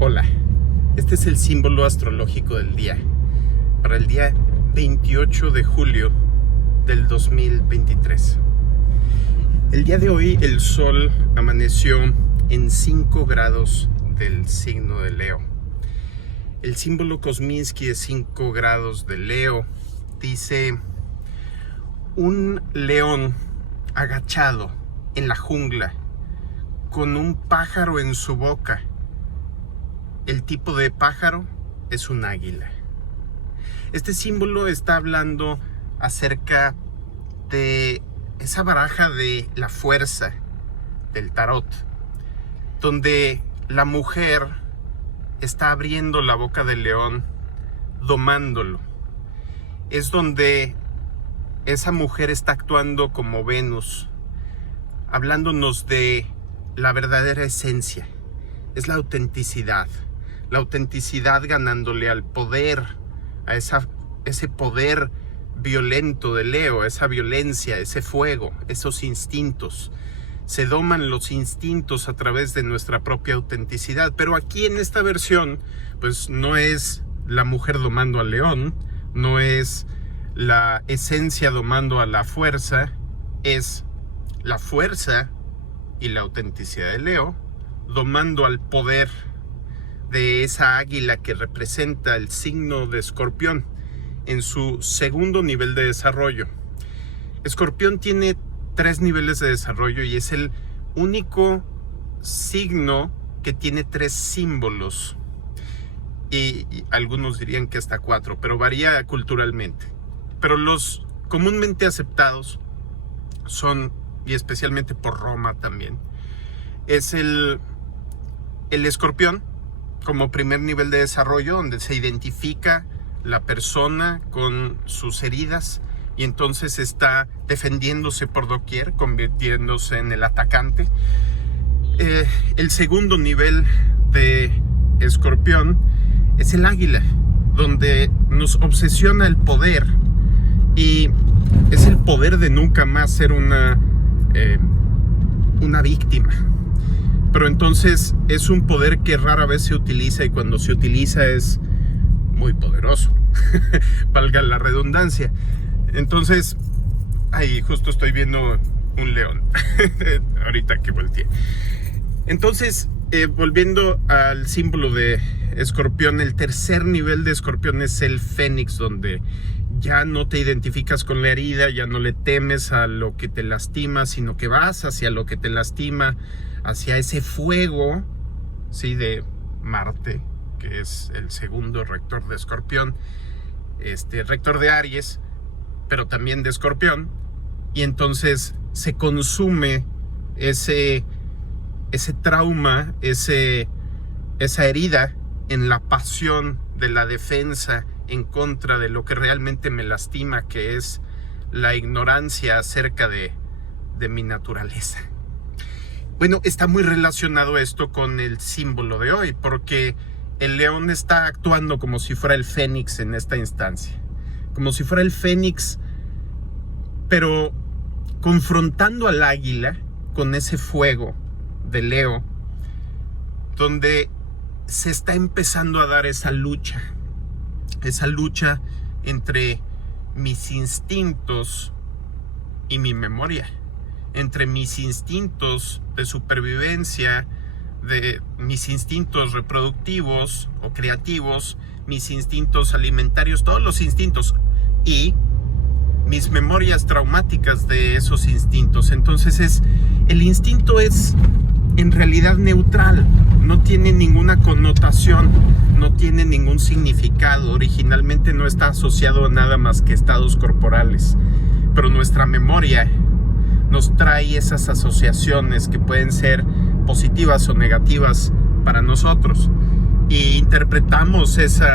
Hola, este es el símbolo astrológico del día, para el día 28 de julio del 2023. El día de hoy el Sol amaneció en 5 grados del signo de Leo. El símbolo Kosminski de 5 grados de Leo dice: un león agachado en la jungla con un pájaro en su boca. El tipo de pájaro es un águila. Este símbolo está hablando acerca de esa baraja de la fuerza del tarot, donde la mujer está abriendo la boca del león, domándolo. Es donde esa mujer está actuando como Venus, hablándonos de la verdadera esencia. Es la autenticidad ganándole al poder, a ese poder violento de Leo, esa violencia, ese fuego, esos instintos. Se doman los instintos a través de nuestra propia autenticidad. Pero aquí en esta versión, pues no es la mujer domando al león, no es la esencia domando a la fuerza, es la fuerza y la autenticidad de Leo domando al poder de esa águila que representa el signo de Escorpión en su segundo nivel de desarrollo. Escorpión tiene 3 niveles de desarrollo y es el único signo que tiene 3 símbolos. Y algunos dirían que hasta 4, pero varía culturalmente. Pero los comúnmente aceptados son, y especialmente por Roma también, es el escorpión como primer nivel de desarrollo, donde se identifica la persona con sus heridas y entonces está defendiéndose por doquier, convirtiéndose en el atacante. El segundo nivel de escorpión es el águila, donde nos obsesiona el poder y es el poder de nunca más ser una víctima. Pero entonces es un poder que rara vez se utiliza, y cuando se utiliza es muy poderoso, valga la redundancia. Entonces, ahí justo estoy viendo un león, ahorita que volteé. Entonces, volviendo al símbolo de escorpión, el tercer nivel de escorpión es el fénix, donde ya no te identificas con la herida, ya no le temes a lo que te lastima, sino que vas hacia lo que te lastima, hacia ese fuego, ¿sí?, de Marte, que es el segundo rector de Escorpión, rector de Aries, pero también de Escorpión, y entonces se consume ese trauma, esa herida en la pasión de la defensa en contra de lo que realmente me lastima, que es la ignorancia acerca de mi naturaleza. Bueno, está muy relacionado esto con el símbolo de hoy, porque el león está actuando como si fuera el fénix en esta instancia. Como si fuera el fénix, pero confrontando al águila con ese fuego de Leo, donde se está empezando a dar esa lucha entre mis instintos y mi memoria, entre mis instintos de supervivencia, de mis instintos reproductivos o creativos, mis instintos alimentarios, todos los instintos, y mis memorias traumáticas de esos instintos. Entonces el instinto es en realidad neutral, no tiene ninguna connotación, no tiene ningún significado. Originalmente no está asociado a nada más que estados corporales, pero nuestra memoria nos trae esas asociaciones que pueden ser positivas o negativas para nosotros, y interpretamos ese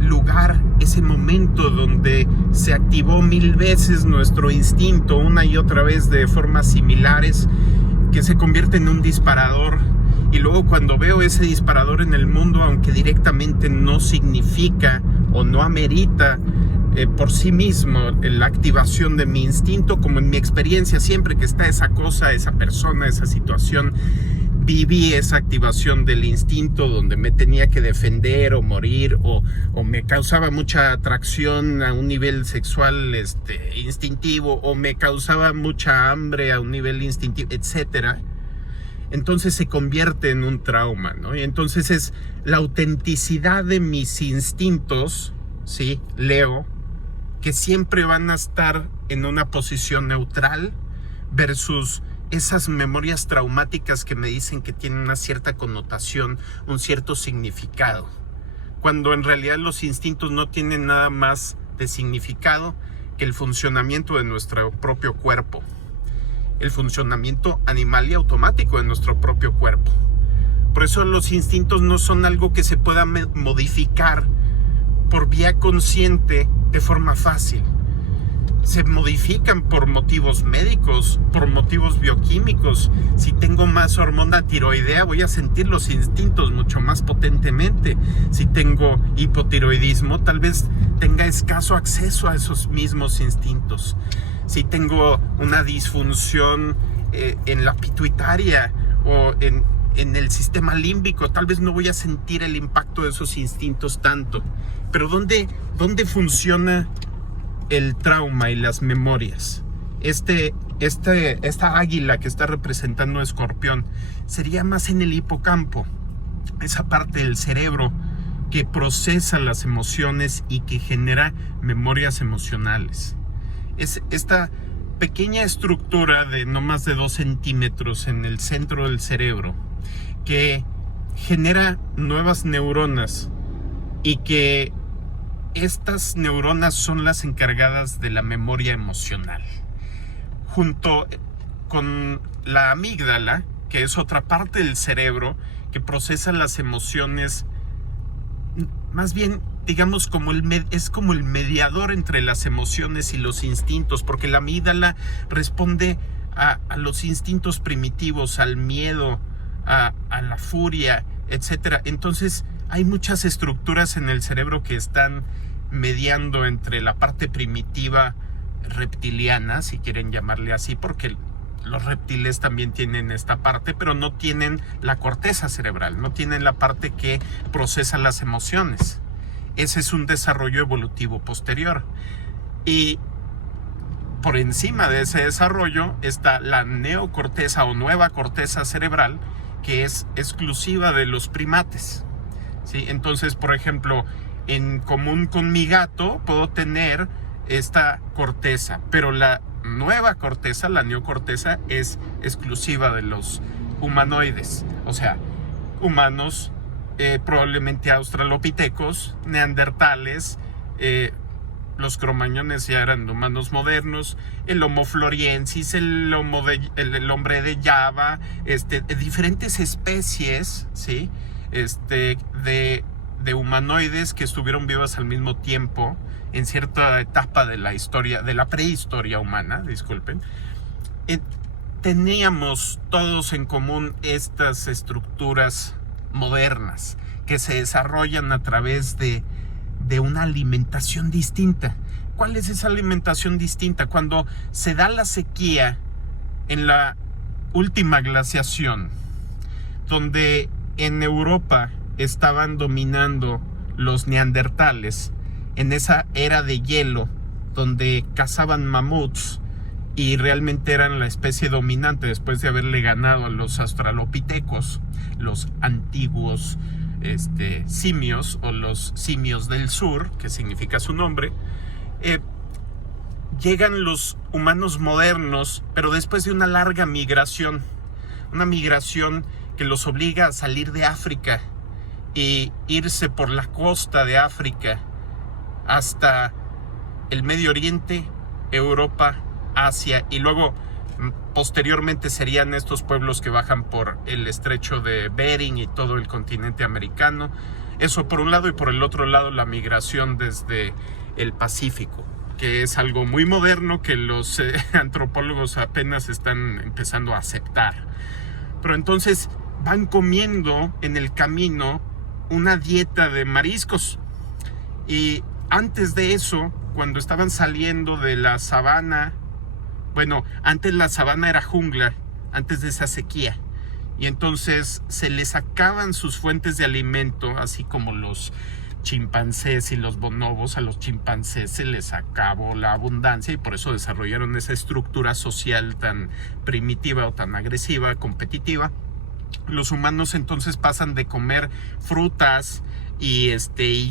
lugar, ese momento donde se activó 1000 veces nuestro instinto una y otra vez de formas similares, que se convierte en un disparador. Y luego cuando veo ese disparador en el mundo, aunque directamente no significa o no amerita por sí mismo la activación de mi instinto, como en mi experiencia, siempre que está esa cosa, esa persona, esa situación, viví esa activación del instinto donde me tenía que defender o morir, o me causaba mucha atracción a un nivel sexual instintivo, o me causaba mucha hambre a un nivel instintivo, etcétera, entonces se convierte en un trauma, ¿no? Y entonces es la autenticidad de mis instintos, ¿sí? Leo, que siempre van a estar en una posición neutral versus esas memorias traumáticas que me dicen que tienen una cierta connotación, un cierto significado, cuando en realidad los instintos no tienen nada más de significado que el funcionamiento de nuestro propio cuerpo, el funcionamiento animal y automático de nuestro propio cuerpo. Por eso los instintos no son algo que se pueda modificar por vía consciente de forma fácil. Se modifican por motivos médicos, por motivos bioquímicos. Si tengo más hormona tiroidea, voy a sentir los instintos mucho más potentemente. Si tengo hipotiroidismo, tal vez tenga escaso acceso a esos mismos instintos. Si tengo una disfunción en la pituitaria o en el sistema límbico, tal vez no voy a sentir el impacto de esos instintos tanto. Pero ¿dónde funciona el trauma y las memorias? Esta águila que está representando a Escorpión sería más en el hipocampo, esa parte del cerebro que procesa las emociones y que genera memorias emocionales. Es esta pequeña estructura de no más de 2 centímetros en el centro del cerebro que genera nuevas neuronas, y que estas neuronas son las encargadas de la memoria emocional, junto con la amígdala, que es otra parte del cerebro que procesa las emociones, más bien digamos es como el mediador entre las emociones y los instintos, porque la amígdala responde a los instintos primitivos, al miedo, a la furia, etc. Entonces hay muchas estructuras en el cerebro que están mediando entre la parte primitiva reptiliana, si quieren llamarle así, porque los reptiles también tienen esta parte, pero no tienen la corteza cerebral, no tienen la parte que procesa las emociones. Ese es un desarrollo evolutivo posterior. Y por encima de ese desarrollo está la neocorteza o nueva corteza cerebral, que es exclusiva de los primates, ¿sí? Entonces, por ejemplo, en común con mi gato puedo tener esta corteza, pero la nueva corteza, la neocorteza, es exclusiva de los humanoides, o sea, humanos, probablemente australopitecos, neandertales, los cromañones ya eran humanos modernos, el Homo floresiensis, el hombre de Java, diferentes especies, ¿sí? de humanoides que estuvieron vivas al mismo tiempo en cierta etapa de la historia, de la prehistoria humana, disculpen. Teníamos todos en común estas estructuras modernas que se desarrollan a través de una alimentación distinta. ¿Cuál es esa alimentación distinta? Cuando se da la sequía en la última glaciación, donde en Europa estaban dominando los neandertales, en esa era de hielo, donde cazaban mamuts y realmente eran la especie dominante después de haberle ganado a los australopitecos, los antiguos simios, o los simios del sur, que significa su nombre. Llegan los humanos modernos, pero después de una larga migración, una migración que los obliga a salir de África y irse por la costa de África hasta el Medio Oriente, Europa, Asia, y luego posteriormente serían estos pueblos que bajan por el estrecho de Bering y todo el continente americano. Eso por un lado, y por el otro lado la migración desde el Pacífico, que es algo muy moderno que los antropólogos apenas están empezando a aceptar. Pero entonces van comiendo en el camino una dieta de mariscos, y antes de eso, cuando estaban saliendo de la sabana, bueno, antes la sabana era jungla, antes de esa sequía, Y entonces se les acaban sus fuentes de alimento, así como los chimpancés y los bonobos. A los chimpancés se les acabó la abundancia y por eso desarrollaron esa estructura social tan primitiva o tan agresiva, competitiva. Los humanos entonces pasan de comer frutas y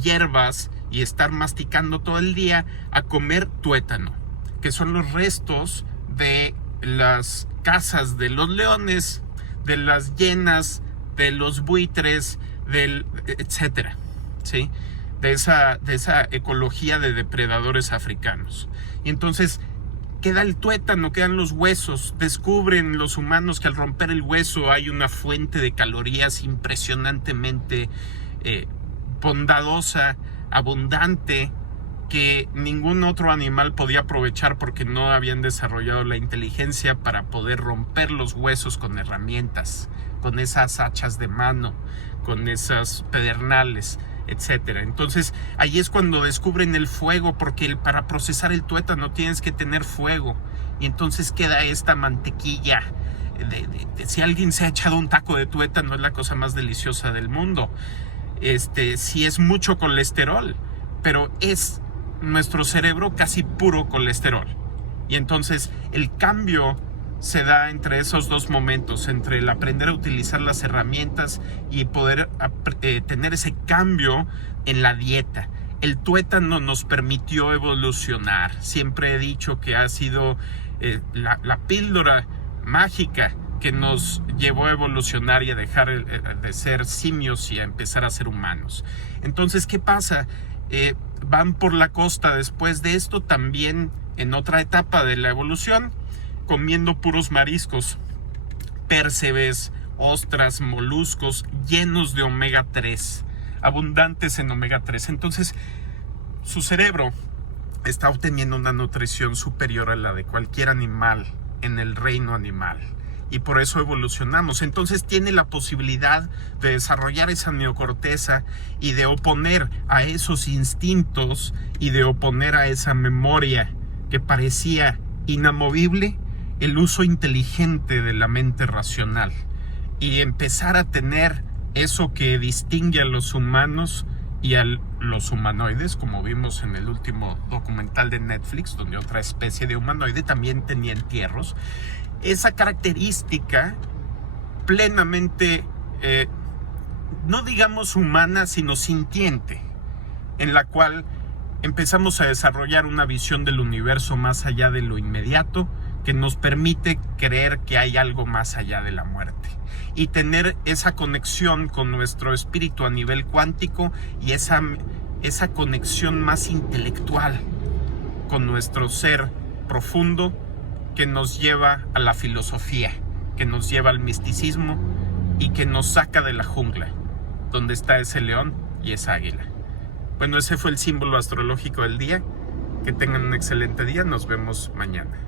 hierbas y estar masticando todo el día a comer tuétano, que son los restos de las casas de los leones, de las hienas, de los buitres, etcétera, ¿sí? de esa ecología de depredadores africanos. Y entonces queda el tuétano, quedan los huesos. Descubren los humanos que al romper el hueso hay una fuente de calorías impresionantemente bondadosa, abundante, que ningún otro animal podía aprovechar porque no habían desarrollado la inteligencia para poder romper los huesos con herramientas, con esas hachas de mano, con esas pedernales, etcétera. Entonces ahí es cuando descubren el fuego, porque para procesar el tuétano tienes que tener fuego, y entonces queda esta mantequilla. Si alguien se ha echado un taco de tuétano, es la cosa más deliciosa del mundo. Sí, es mucho colesterol, pero es nuestro cerebro casi puro colesterol. Y entonces el cambio se da entre esos dos momentos, entre el aprender a utilizar las herramientas y poder tener ese cambio en la dieta. El tuétano nos permitió evolucionar. Siempre he dicho que ha sido la píldora mágica que nos llevó a evolucionar y a dejar de ser simios y a empezar a ser humanos. Entonces, ¿qué pasa? Van por la costa después de esto, también en otra etapa de la evolución, comiendo puros mariscos, pércebes, ostras, moluscos, llenos de omega 3, abundantes en omega 3. Entonces, su cerebro está obteniendo una nutrición superior a la de cualquier animal en el reino animal. Y por eso evolucionamos. Entonces tiene la posibilidad de desarrollar esa neocorteza y de oponer a esos instintos y de oponer a esa memoria que parecía inamovible, el uso inteligente de la mente racional, y empezar a tener eso que distingue a los humanos y a los humanoides, como vimos en el último documental de Netflix, donde otra especie de humanoide también tenía entierros. Esa característica plenamente, no digamos humana, sino sintiente, en la cual empezamos a desarrollar una visión del universo más allá de lo inmediato, que nos permite creer que hay algo más allá de la muerte, y tener esa conexión con nuestro espíritu a nivel cuántico, y esa conexión más intelectual con nuestro ser profundo, que nos lleva a la filosofía, que nos lleva al misticismo y que nos saca de la jungla, donde está ese león y esa águila. Bueno, ese fue el símbolo astrológico del día. Que tengan un excelente día. Nos vemos mañana.